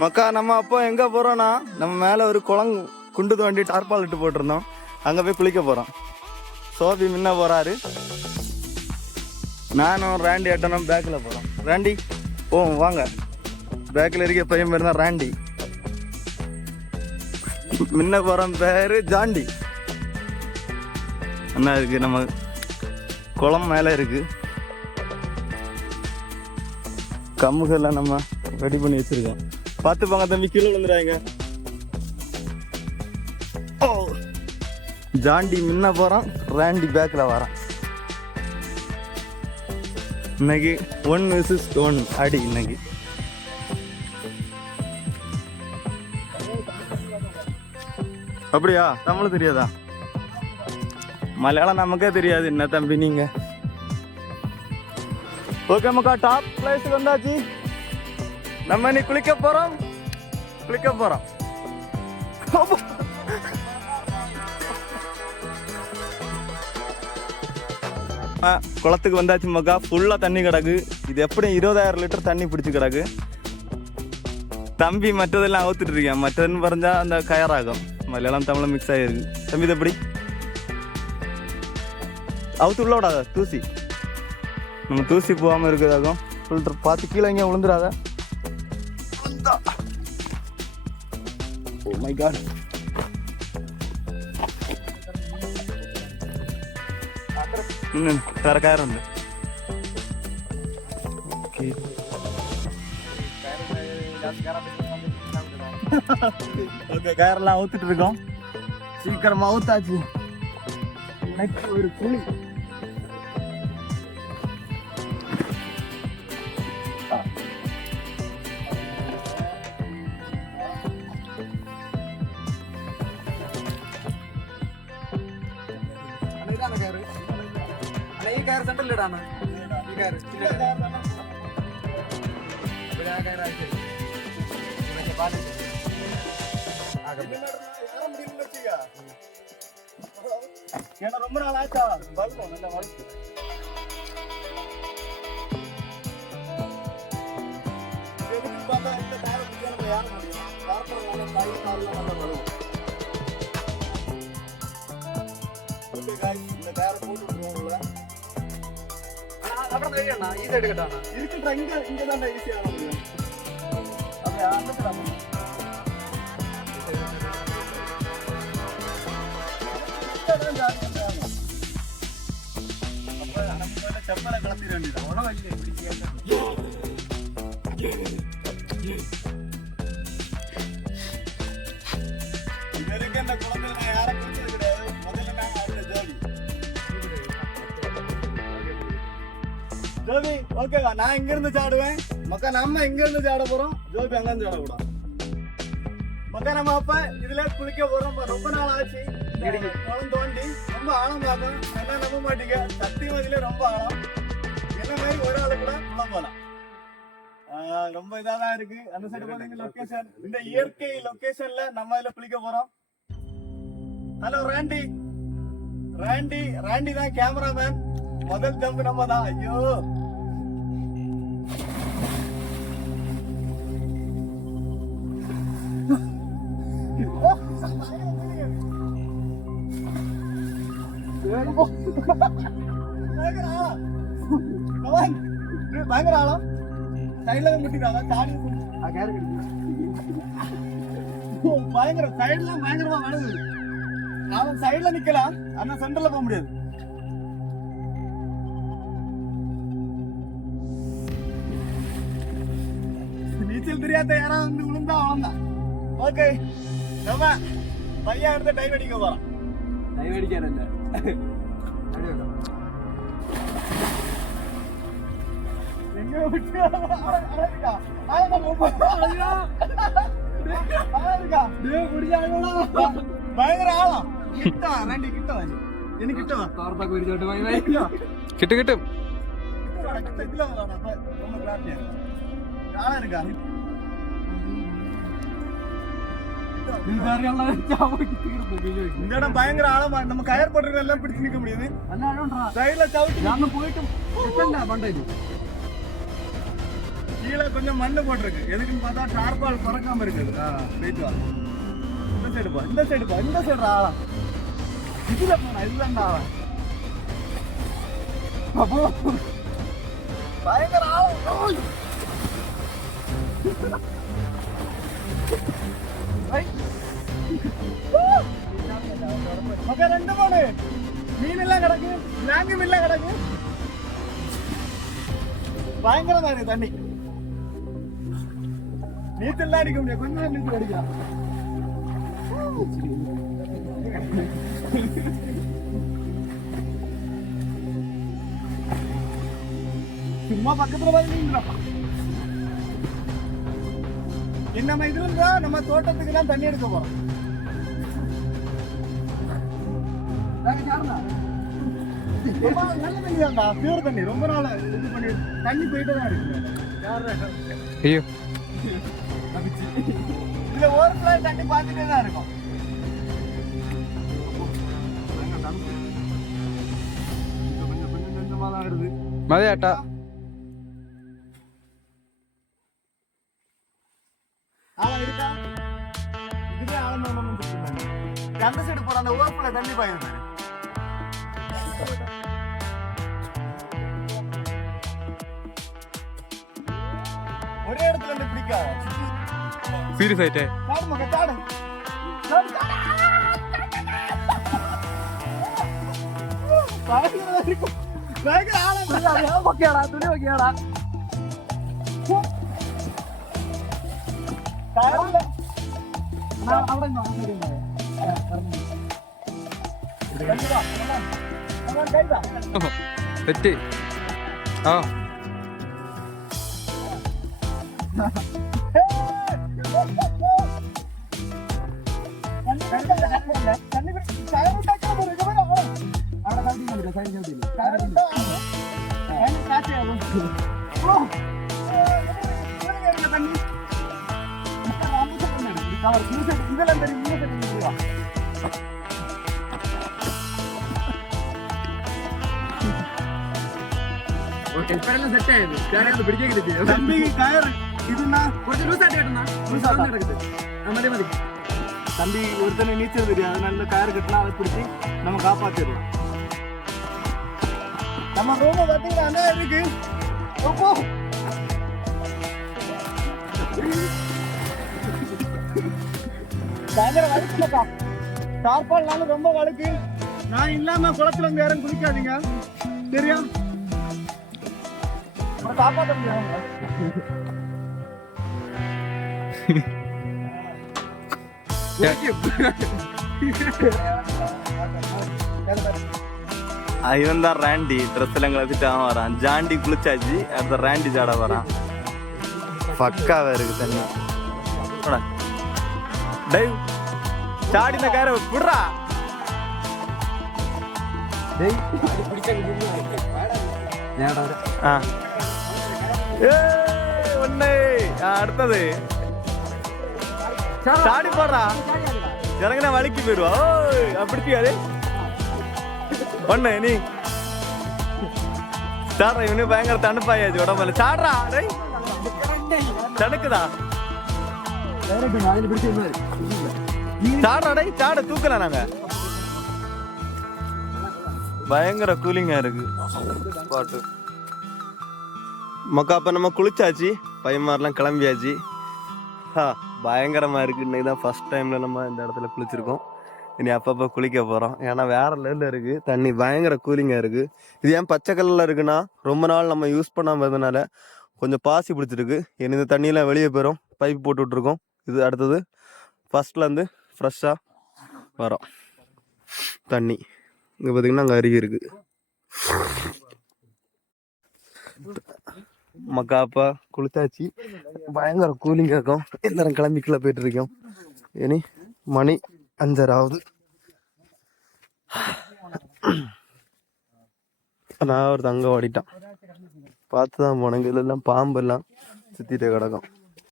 மக்கா நம்ம அப்போ எங்க போறோம்னா நம்ம மேல ஒரு குளம் குண்டு தோண்டி டார்பால் இட்டு போட்டிருந்தோம். அங்க போய் குளிக்க போறோம். சோபி முன்ன போறாரு. நானும் ராண்டி அட்டனும் பேக்கில் போகிறோம் ராண்டி போவோம் வாங்க. பேக்கில் இருக்க பையன் பேர் தான் ராண்டி. முன்ன போகிறோம் பேர் ஜாண்டி. என்ன இருக்குது நம்ம குளம் மேலே இருக்குது கம்முகெல்லாம் நம்ம ரெடி பண்ணி வச்சுருக்கோம். பார்த்து போங்க தம்பி கீழே விழுந்துறாங்க ஜாண்டி முன்ன போறான் ராண்டி பேக்கில் வரான். இன்னைக்கு ஒன் விசிஸ் ஒன் அடி இன்னைக்கு. அப்படியா? தமிழ் தெரியாதா? மலையாளம் நமக்கே தெரியாது. என்ன தம்பி நீங்க? ஓகே மக்கா டாப் பிளேஸுக்கு வந்தாச்சு. நம்ம இன்னைக்கு குளிக்க போறோம். குளிக்க போறோம். குளத்துக்கு வந்தாச்சு மக்கா ஃபுல்லா தண்ணி கிடக்கு. இது எப்படி இருபதாயிரம் லிட்டர் தண்ணி பிடிச்சி கிடக்கு? தம்பி மற்றதெல்லாம் அவுத்துட்டு இருக்கேன் மற்றதுன்னு பறஞ்சால் அந்த கயராகும். மலையாளம் தமிழ் மிக்ஸ் ஆகிருக்கு தம்பி இது எப்படி? அவுத்து உள்ள விடாத தூசி. நம்ம தூசி போகாம இருக்கிறதாகும். ஃபில்டர் பார்த்து கீழே எங்கேயும் விழுந்துடாத. ஓ மை காட் இன்னும் வேற கயர் ഉണ്ട് Okay. ஓகே கயரெல்லாம் அவுத்துட்டு இருக்கோம் சீக்கிரமா அவுத்தாச்சு எனக்கு ஒரு குழி ஏன்னா ரொம்ப நாள் ஆச்சா வரணும் நல்ல வளர்த்து எதுக்கு பார்த்தா இந்த டயரை பிடிச்சா நம்ம ஏற முடியும் காரணம் நல்ல கை காலில் நல்ல வரும் ഇവിടെ കഴിയണ്ട. ഇത് എടുക്കട്ടാണ് എനിക്ക് ട്രെൻഡ് ഇങ്ങനെ ഈസിയാണ് അതെ ആട്ടത്തിലാണ് ചെമ്മല കളത്തിരണ്ടില്ല ഉണവല്ലേ? പിടിക്കാൻ ஜோபி ஓகேவா நான் இங்க இருந்து சாடுவேன். மக்கா நம்ம இங்க இருந்து சாட போறோம். ஜோபி அங்க இருந்து சாட போறோம் மக்கா நம்ம அப்ப இதுல குளிக்க போறோம். ரொம்ப நாள் ஆச்சு. குளம் தோண்டி ரொம்ப ஆழம் பார்க்கும் என்ன நம்ப மாட்டீங்க? சத்தியம் இதுல ரொம்ப ஆழம். என்ன மாதிரி ஒரு ஆளு கூட உள்ள போலாம். ரொம்ப இதா தான் இருக்கு. அந்த சைடு பாத்தீங்க லொகேஷன் இந்த இயற்கை லொகேஷன்ல நம்ம இதுல குளிக்க போறோம். ஹலோ ராண்டி ராண்டி ராண்டி தான் கேமராமேன் முதல் ஜம்ப் நம்ம தான் ஐயோ. பயங்கர. ஆளா? சைட்ல முட்டிக்கிறாங்க சாடி பயங்கர. சைடுல பயங்கரமா வருது அவன் சைடுல நிக்கலாம் ஆனா சென்டர்ல போக முடியாது. நீச்சல் தெரியாத யாரா வந்து விழுந்தா அவன்தான் ஓகே நம்ம பையன் எடுத்து டைவ் அடிக்க போறான். டைவ் அடிக்க ഭയങ്കര ആളാ കിട്ടും. കിട്ടും ഭയങ്കര ആളാണ് നമ്മ കയർ പിടിച്ചു നിൽക്കാൻ മുടിയത് സൈഡിലെ പോയിട്ടും പണ്ടേ கீழே கொஞ்சம் மண்ணு போட்டிருக்கு. எதுக்குன்னு பார்த்தா டார்பால் பறக்காம இருக்குது. இந்த சைடு பா இந்த சைடு பா இந்த சைடு ஆளா இதுல போனா இதுதான்டா அப்போ பயங்கர. ஆழம் ரெண்டு மூணு. மீன் எல்லாம் கிடக்கு லாங்கு மீன்லாம் கிடக்கு. பயங்கரமா இருக்கு தண்ணி. நீத்தெல்லாம் அடிக்க முடியாது. கொஞ்சம் நேரம் நீச்சல் அடிக்கலாம். சும்மா பக்கத்துல போய் நீங்களப்பா நம்ம இதுல இருந்தா நம்ம தோட்டத்துக்கு எல்லாம் தண்ணி எடுக்க போறோம். நல்ல தண்ணி தான்டா. பியூர் தண்ணி. ரொம்ப நாள் இது பண்ணி தண்ணி போயிட்டு தான் இருக்கு. ஐயோ இதுல ஒரு பிளாட் தண்ணி பார்த்துட்டே தான் இருக்கும். மதையாட்டா. அந்த சைடு போற அந்த ஓரப்புல தண்ணி பாயுது ஒரே இடத்துல இருந்து பிடிக்காது സീരിയസ് ആയിട്ടേ? തെറ്റ്. ആ. നിന്ന് പോവാം. ഇപ്പഴെല്ലാം സെറ്റ് ആയത് കാര്യം പിടിക്കാൻ കിട്ടിയ തമ്പി കയറ് இதுனா കുറച്ച് ലൂസായിട്ട് കേട്ടോ ലൂസാട്ടാ. കിടക്കുന്നത് മതി മതി தம்பி ஒருத்தனை நீச்சல் தெரியாது அதனால கயிறு கட்டினா அதை பிடிச்சி நம்ம காப்பாத்திடலாம் நம்ம ரூம் பார்த்தீங்கன்னா அண்ணா இருக்கு அப்போ பயங்கர வழுக்குலப்பா டார்பால்னாலும் ரொம்ப வழுக்கு நான் இல்லாம குளத்துல இருந்து யாரும் குளிக்காதீங்க. சரியா? காப்பாற்ற முடியாது இவன் தான் ராண்டி. ட்ரெஸ் எல்லாம் கலத்திட்டு அவன் வரான். ஜாண்டி குளிச்சாச்சு. அடுத்த ராண்டி ஜாட வரான். பக்காவா இருக்கு தண்ணி. டேய் சாடி இந்த கயிறை விடுறா. ஆ, அடுத்தது. சாடி போடுறா. இறங்கினா வலிக்கு போயிடுவா. ஓய் அப்படித்தியாரு ஒண்ணு நீ. சாடுறா இவனு பயங்கர தணுப்பாயாச்சு உடம்புல. சாடுறா டேய். தடுக்குதா? சாடுறா டேய் சாட தூக்கல நாங்க. பயங்கர கூலிங்கா இருக்கு. பாட்டு. மக்கா அப்ப நம்ம குளிச்சாச்சு. பையன்மாரெல்லாம் கிளம்பியாச்சு. ஹா பயங்கரமா இருக்கு. இன்னைக்கு தான் ஃபர்ஸ்ட் டைம்ல நம்ம இந்த இடத்துல குளிச்சிருக்கோம். இனி அப்பப்போ குளிக்க போகிறோம் ஏன்னா வேறு லெவலில் இருக்குது தண்ணி பயங்கர கூலிங்காக இருக்குது இது ஏன் பச்சை கலரில் இருக்குன்னா ரொம்ப நாள் நம்ம யூஸ் பண்ணாமல் இருந்தனால கொஞ்சம் பாசி பிடிச்சிருக்கு. இனி இந்த தண்ணியெலாம் வெளியே போயிடும் பைப் போட்டு விட்ருக்கோம் இது அடுத்தது ஃபஸ்ட்லேருந்து ஃப்ரெஷ்ஷாக வரும். தண்ணி. இங்கே பார்த்திங்கன்னா அங்கே அருவி இருக்கு. மக்காப்பா குளித்தாச்சு. பயங்கர கூலிங்காக இருக்கும். எல்லாரும் கிளம்பிக்குள்ள போயிட்டு இருக்கோம். இனி மணி அஞ்சராவது நான் ஒரு தங்க ஓடிட்டான். பார்த்து தான் போனேங்க இதெல்லாம் பாம்பு எல்லாம் கிடக்கும்.